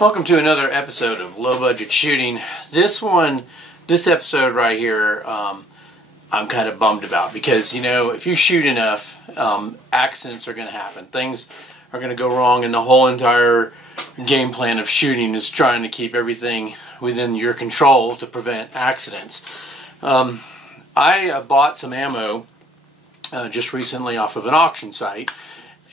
Welcome to another episode of Low Budget Shooting. This episode right here, I'm kind of bummed about because, you know, if you shoot enough, accidents are going to happen. Things are going to go wrong, and the whole entire game plan of shooting is trying to keep everything within your control to prevent accidents. I bought some ammo just recently off of an auction site.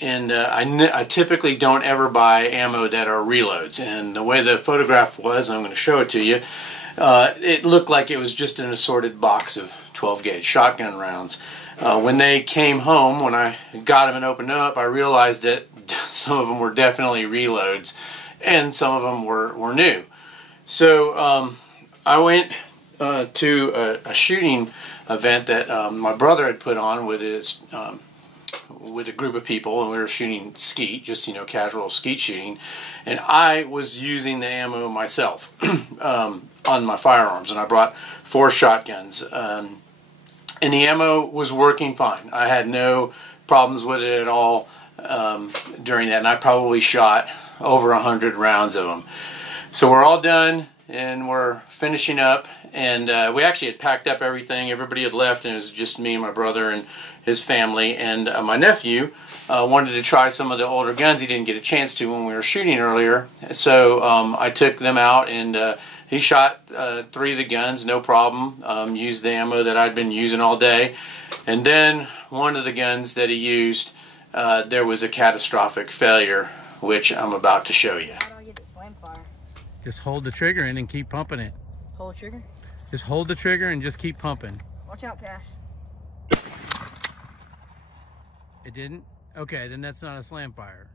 And I typically don't ever buy ammo that are reloads. And the way the photograph was, I'm going to show it to you, it looked like it was just an assorted box of 12 gauge shotgun rounds. When they came home, when I got them and opened them up, I realized that some of them were definitely reloads and some of them were new. So I went to a shooting event that my brother had put on with his with a group of people, and we were shooting skeet, just, you know, casual skeet shooting, and I was using the ammo myself on my firearms, and I brought 4 shotguns, and the ammo was working fine. I had no problems with it at all during that, and I probably shot over 100 rounds of them. So we're all done, and we're finishing up, and we actually had packed up everything. Everybody had left, and it was just me and my brother and his family, and my nephew wanted to try some of the older guns. He didn't get a chance to when we were shooting earlier, so I took them out, and he shot 3 of the guns, no problem. Used the ammo that I'd been using all day, and then one of the guns that he used, there was a catastrophic failure, which I'm about to show you. How do I get the slam fire? Just hold the trigger in and keep pumping it. Hold the trigger? Just hold the trigger and just keep pumping. Watch out, Cash. It didn't? Okay, then that's not a slam fire.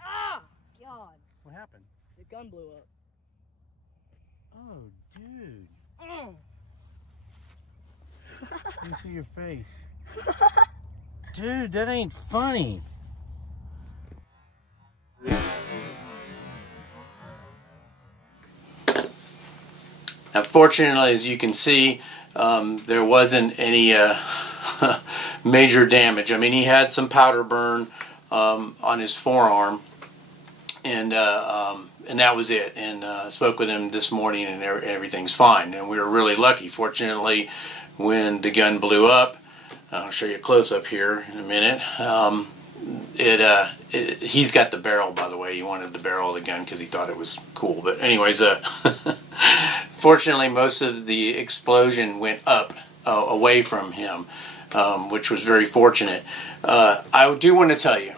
Ah! God. What happened? The gun blew up. Oh, dude. Mm. Let me see your face. Dude, that ain't funny. Now, fortunately, as you can see, there wasn't any major damage. I mean, he had some powder burn on his forearm, and that was it. And I spoke with him this morning, and everything's fine. And we were really lucky. Fortunately, when the gun blew up, I'll show you a close-up here in a minute. He's got the barrel, by the way. He wanted the barrel of the gun because he thought it was cool. But anyways, fortunately, most of the explosion went up away from him, which was very fortunate. I do want to tell you,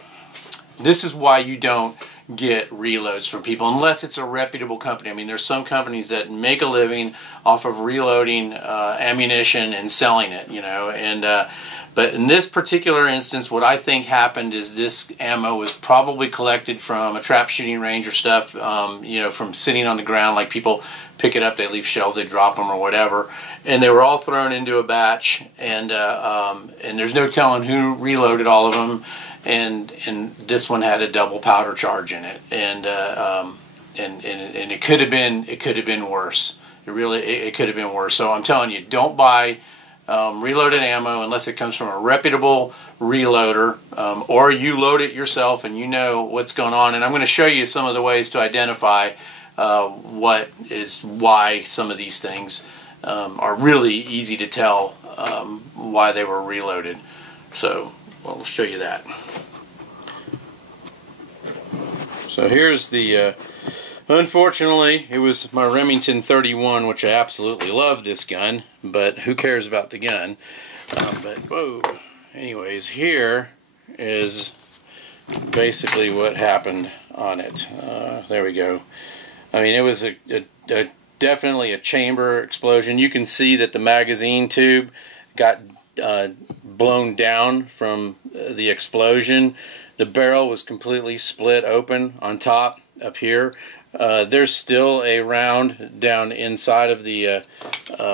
this is why you don't get reloads from people unless it's a reputable company. I mean, there's some companies that make a living off of reloading ammunition and selling it, you know, and but in this particular instance, what I think happened is this ammo was probably collected from a trap shooting range or stuff, you know, from sitting on the ground. Like, people pick it up, they leave shells, they drop them or whatever, and they were all thrown into a batch, and there's no telling who reloaded all of them, and this one had a double powder charge in it, and it could have been worse. It could have been worse. So I'm telling you, don't buy reloaded ammo unless it comes from a reputable reloader, or you load it yourself and you know what's going on. And I'm going to show you some of the ways to identify why some of these things are really easy to tell why they were reloaded. So we'll show you that. So here's the unfortunately, it was my Remington 31, which I absolutely love this gun, but who cares about the gun? But, whoa. Anyways, here is basically what happened on it. There we go. I mean, it was definitely a chamber explosion. You can see that the magazine tube got blown down from the explosion. The barrel was completely split open on top up here. There's still a round down inside of the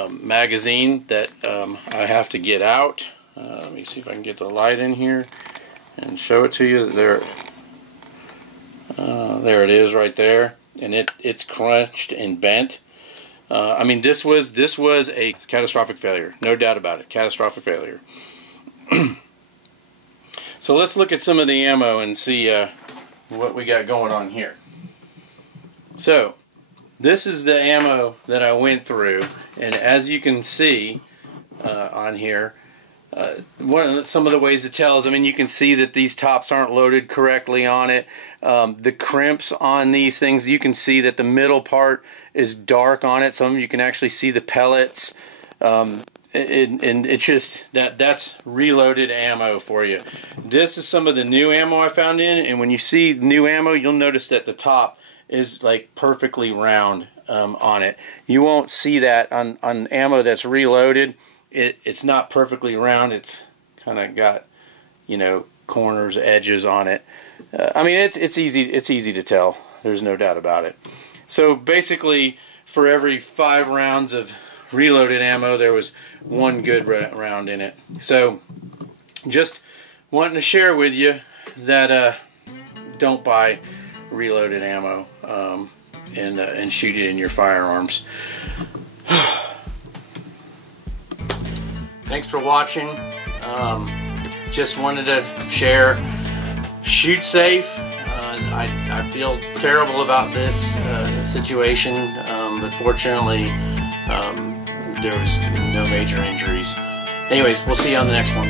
magazine that I have to get out. Let me see if I can get the light in here and show it to you. There it is right there, and it's crunched and bent. I mean, this was a catastrophic failure, no doubt about it. Catastrophic failure. So let's look at some of the ammo and see what we got going on here. So this is the ammo that I went through, and as you can see on here, some of the ways to tell is, I mean, you can see that these tops aren't loaded correctly on it. The crimps on these things, you can see that the middle part is dark on it. Some of you can actually see the pellets. And it's just that's reloaded ammo for you. This is some of the new ammo I found in, and when you see new ammo, you'll notice that the top is like perfectly round on it. You won't see that on ammo that's reloaded. It's not perfectly round. It's kind of got, you know, corners, edges on it. I mean, it's easy to tell. There's no doubt about it. So basically, for every 5 rounds of reloaded ammo, there was 1 good round in it. So just wanting to share with you that don't buy reloaded ammo and shoot it in your firearms. Thanks for watching. Just wanted to share. Shoot safe. I feel terrible about this situation, but fortunately there was no major injuries. Anyways, we'll see you on the next one.